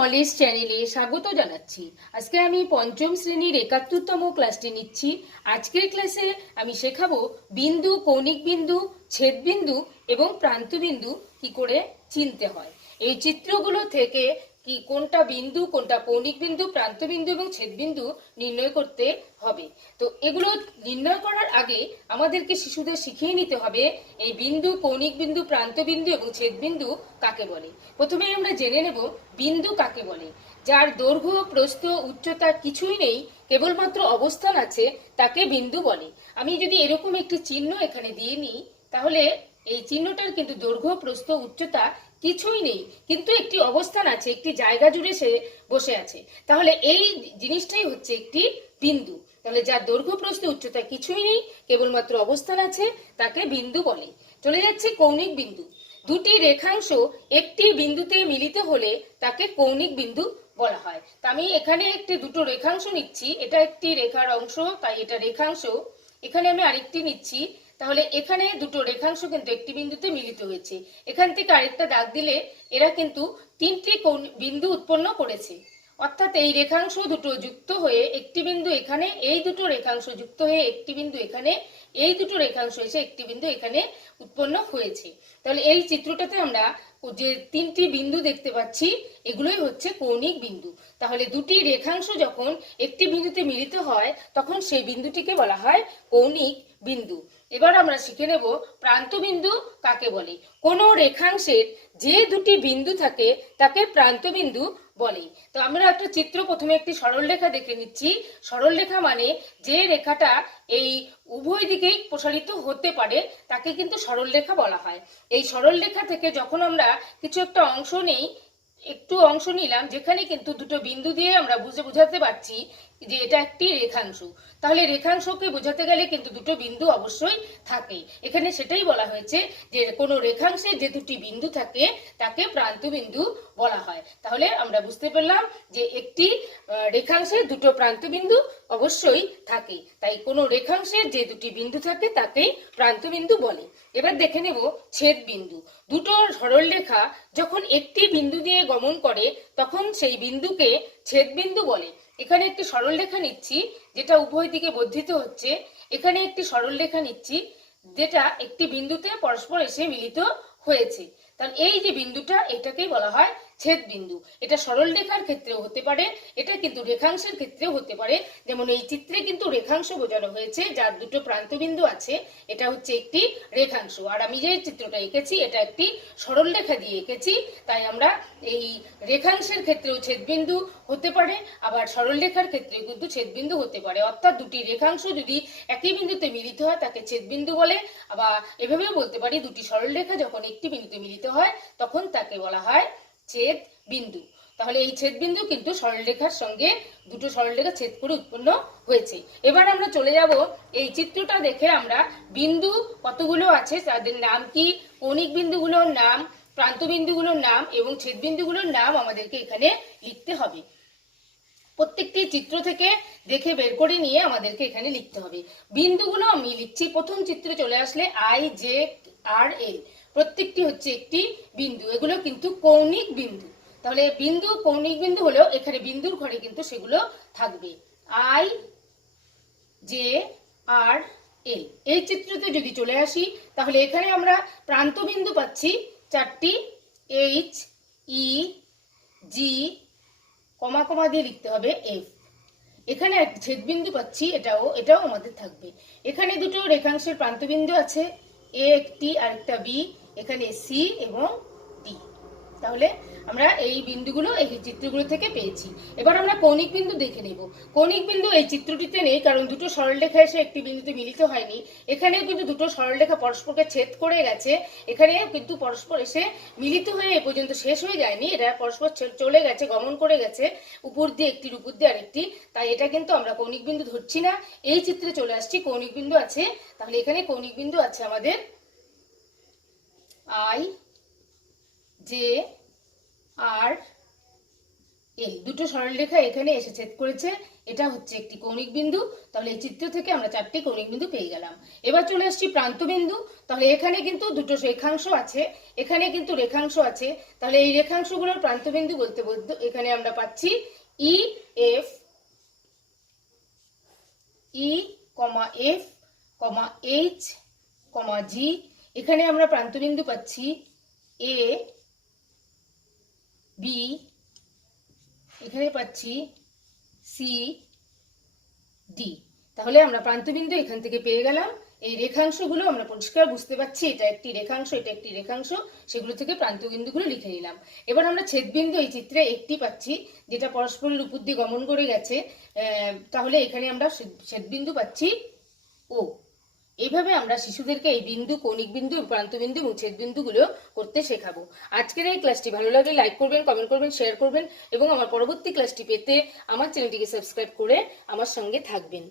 Knowledge চ্যানেলে স্বাগত জানাচ্ছি। আজকে আমি পঞ্চম শ্রেণীর ৭১তম ক্লাসটি নিচ্ছি। আজকের ক্লাসে আমি শেখাবো বিন্দু, কৌণিক বিন্দু, ছেদবিন্দু এবং প্রান্তবিন্দু কি করে চিনতে হয়। এই চিত্রগুলো থেকে কি কোনটা বিন্দু, কোনটা কৌণিক বিন্দু, প্রান্তবিন্দু এবং ছেদবিন্দু নির্ণয় করতে হবে। তো এগুলো নির্ণয় করার আগে আমাদেরকে শিশুদের শিখিয়ে নিতে হবে এই বিন্দু, কৌণিক বিন্দু, প্রান্তবিন্দু এবং ছেদবিন্দু কাকে বলে। প্রথমে আমরা জেনে নেব বিন্দু কাকে বলে। যার দৈর্ঘ্য, প্রস্থ, উচ্চতা কিছুই নেই, কেবলমাত্র অবস্থান আছে, তাকে বিন্দু বলে। আমি যদি এরকম একটি চিহ্ন এখানে দিয়ে নিই, তাহলে এই চিহ্নটার কিন্তু দৈর্ঘ্য, প্রস্থ, উচ্চতা কিছুই নেই, কিন্তু একটি অবস্থান আছে, একটি জায়গা জুড়ে সে বসে আছে। তাহলে এই জিনিসটাই হচ্ছে একটি বিন্দু। তাহলে যার দৈর্ঘ্য, প্রস্থ, উচ্চতা কিছুই নেই, কেবলমাত্র অবস্থান আছে, তাকে বিন্দু বলে। চলে যাচ্ছে কৌণিক বিন্দু। দুটি রেখাংশ একটি বিন্দুতে মিলিত হলে তাকে কৌণিক বিন্দু বলা হয়। তা আমি এখানে দুটো রেখাংশ নিচ্ছি, এটা একটি রেখার অংশ, তাই এটা রেখাংশ। এখানে আমি আরেকটি নিচ্ছি, তাহলে এখানে দুটো রেখাংশ কিন্তু একটি বিন্দুতে মিলিত হয়েছে। এখান থেকে আরেকটা দাগ দিলে এরা কিন্তু তিনটি বিন্দু উৎপন্ন করেছে। অর্থাৎ এই রেখাংশ দুটো যুক্ত হয়ে একটি বিন্দু এখানে, এই দুটো রেখাংশ যুক্ত হয়ে একটি বিন্দু এখানে, এই দুটো রেখাংশ এসে একটি বিন্দু এখানে উৎপন্ন হয়েছে। তাহলে এই চিত্রটাতে আমরা যে তিনটি বিন্দু দেখতে পাচ্ছি, এগুলোই হচ্ছে কৌণিক বিন্দু। তাহলে দুটি রেখাংশ যখন একটি বিন্দুতে মিলিত হয়, তখন সেই বিন্দুটিকে বলা হয় কৌণিক বিন্দু। এবার আমরা শিখে নেব প্রান্তবিন্দু কাকে বলে। কোনো রেখাংশের যে দুটি বিন্দু থাকে তাকে প্রান্তবিন্দু বলে। তো আমরা একটা চিত্র, প্রথমে একটি সরলরেখা দেখে নিচ্ছি। সরলরেখা মানে যে রেখাটা এই উভয় দিকেই প্রসারিত হতে পারে, তাকে কিন্তু সরলরেখা বলা হয়। এই সরলরেখা থেকে যখন আমরা কিছু একটা অংশ নেই, একটু অংশ নিলাম, যেখানে কিন্তু দুটো বিন্দু দিয়ে আমরা বোঝাতে পারছি যে এটা একটি রেখাংশ, তাহলে রেখাংশকে বোঝাতে গেলে কিন্তু দুটো বিন্দু অবশ্যই থাকে। এখানে সেটাই বলা হয়েছে যে কোনো রেখাংশে যে দুটি বিন্দু থাকে তাকে প্রান্তবিন্দু বলা হয়। তাহলে আমরা বুঝতে পারলাম যে একটি রেখাংশে দুটো প্রান্তবিন্দু অবশ্যই থাকে, তাই কোনো রেখাংশের যে দুটি বিন্দু থাকে তাকেই প্রান্তবিন্দু বলে। এবার দেখে নেব ছেদ বিন্দু। দুটো সরলরেখা যখন একটি বিন্দু দিয়ে গমন করে, তখন সেই বিন্দুকে ছেদ বিন্দু বলে। এখানে একটি সরলরেখা নিচ্ছি যেটা উভয় দিকে বর্ধিত হচ্ছে, এখানে একটি সরলরেখা নিচ্ছি যেটা একটি বিন্দুতে পরস্পর এসে মিলিত হয়েছে। তাহলে এই যে বিন্দুটা, এটাকেই বলা হয় ছেদ বিন্দু। এটা সরলরেখার ক্ষেত্রেও হতে পারে, এটা কিন্তু রেখাংশের ক্ষেত্রেও হতে পারে। যেমন এই চিত্রে কিন্তু রেখাংশ বোঝানো হয়েছে, যার দুটো প্রান্তবিন্দু আছে, এটা হচ্ছে একটি রেখাংশ। আর আমি যে চিত্রটা এঁকেছি এটা একটি সরলরেখা দিয়ে এঁকেছি, তাই আমরা এই রেখাংশের ক্ষেত্রেও ছেদবিন্দু হতে পারে, আবার সরলরেখার ক্ষেত্রেও কিন্তু ছেদবিন্দু হতে পারে। অর্থাৎ দুটি রেখাংশ যদি একই বিন্দুতে মিলিত হয় তাকে ছেদবিন্দু বলে। আবার এভাবেও বলতে পারি দুটি সরলরেখা যখন একটি বিন্দুতে মিলিত হয় তখন তাকে বলা হয় ছেদ বিন্দু। তাহলে এই ছেদ বিন্দু কিন্তু সরলরেখার সঙ্গে দুটো সরলরেখা ছেদ করে উৎপন্ন হয়েছে। এবার আমরা চলে যাব এই চিত্রটা দেখে আমরা বিন্দু কতগুলো আছে তাদের নাম কি, কৌণিক বিন্দুগুলোর নাম, প্রান্তবিন্দুগুলোর নাম এবং ছেদ বিন্দুগুলোর নাম আমাদেরকে এখানে লিখতে হবে। প্রত্যেকটি চিত্র থেকে দেখে বের করে নিয়ে আমাদেরকে এখানে লিখতে হবে। বিন্দুগুলো আমি লিখছি। প্রথম চিত্রে চলে আসলে আই, জে, আর, এল, প্রত্যেকটি হচ্ছে একটি বিন্দু। এগুলো কিন্তু কৌণিক বিন্দু। তাহলে বিন্দু কৌণিক বিন্দু হলেও এখানে বিন্দুর ঘরে কিন্তু সেগুলো থাকবে। আই, জে, আর, এল। এই চিত্রতে যদি চলে আসি, তাহলে এখানে আমরা প্রান্তবিন্দু পাচ্ছি চারটি, এইচ, ই, জি, কমা কমা দিয়ে লিখতে হবে এফ। এখানে একটা ছেদবিন্দু পাচ্ছি, এটাও আমাদের থাকবে। এখানে দুটো রেখাংশের প্রান্তবিন্দু আছে, এ একটি আর একটা বি, এখানে সি এবং ডি। তাহলে আমরা এই বিন্দুগুলো এই চিত্রগুলো থেকে পেয়েছি। এবার আমরা কৌণিক বিন্দু দেখে নেব। কৌণিক বিন্দু এই চিত্রটিতে নেই, কারণ দুটো সরলরেখা এসে একটি বিন্দুতে মিলিত হয়নি। এখানেও কিন্তু দুটো সরলরেখা পরস্পরকে ছেদ করে গেছে, এখানেও কিন্তু পরস্পর এসে মিলিত হয়ে এ পর্যন্ত শেষ হয়ে যায়নি, এরা পরস্পর চলে গেছে, গমন করে গেছে, উপর দিয়ে একটির উপর দিয়ে আরেকটি। তাই এটা কিন্তু আমরা কৌণিক বিন্দু ধরছি না। এই চিত্রে চলে আসছি, কৌণিক বিন্দু আছে। তাহলে এখানে কৌণিক বিন্দু আছে আমাদের আই, জে, আর, এল, দুটো সরলরেখা এখানে এসে ছেদ করেছে, এটা হচ্ছে একটি কৌণিক বিন্দু। তাহলে এই চিত্র থেকে আমরা 4টি কৌণিক বিন্দু পেয়ে গেলাম। এবার চলে আসছি প্রান্ত বিন্দু। তাহলে এখানে কিন্তু দুটো রেখাংশ আছে, এখানে কিন্তু রেখাংশ আছে। তাহলে এই রেখাংশগুলোর প্রান্ত বিন্দু বলতে বলতে এখানে আমরা পাচ্ছি ই এফ, ই কমা এফ কমা এইচ কমা জি। এখানে আমরা প্রান্ত বিন্দু পাচ্ছি এ বি, এখানে পাচ্ছি সি ডি। তাহলে আমরা প্রান্তবিন্দু এখান থেকে পেয়ে গেলাম। এই রেখাংশগুলো আমরা পরিষ্কার বুঝতে পারছি, এটা একটি রেখাংশ, এটা একটি রেখাংশ, সেগুলো থেকে প্রান্তবিন্দুগুলো লিখে নিলাম। এবার আমরা ছেদবিন্দু এই চিত্রে একটি পাচ্ছি, যেটা পরস্পরের উপর দিয়ে গমন করে গেছে। তাহলে এখানে আমরা ছেদবিন্দু পাচ্ছি ও। এইভাবে আমরা শিশুদেরকে এই বিন্দু, কৌণিক বিন্দু, প্রান্তবিন্দু এবং ছেদবিন্দুগুলো করতে শেখাবো। আজকের এই ক্লাসটি ভালো লাগলে লাইক করবেন, কমেন্ট করবেন, শেয়ার করবেন এবং আমার পরবর্তী ক্লাসটি পেতে আমার চ্যানেলটিকে সাবস্ক্রাইব করে আমার সঙ্গে থাকবেন।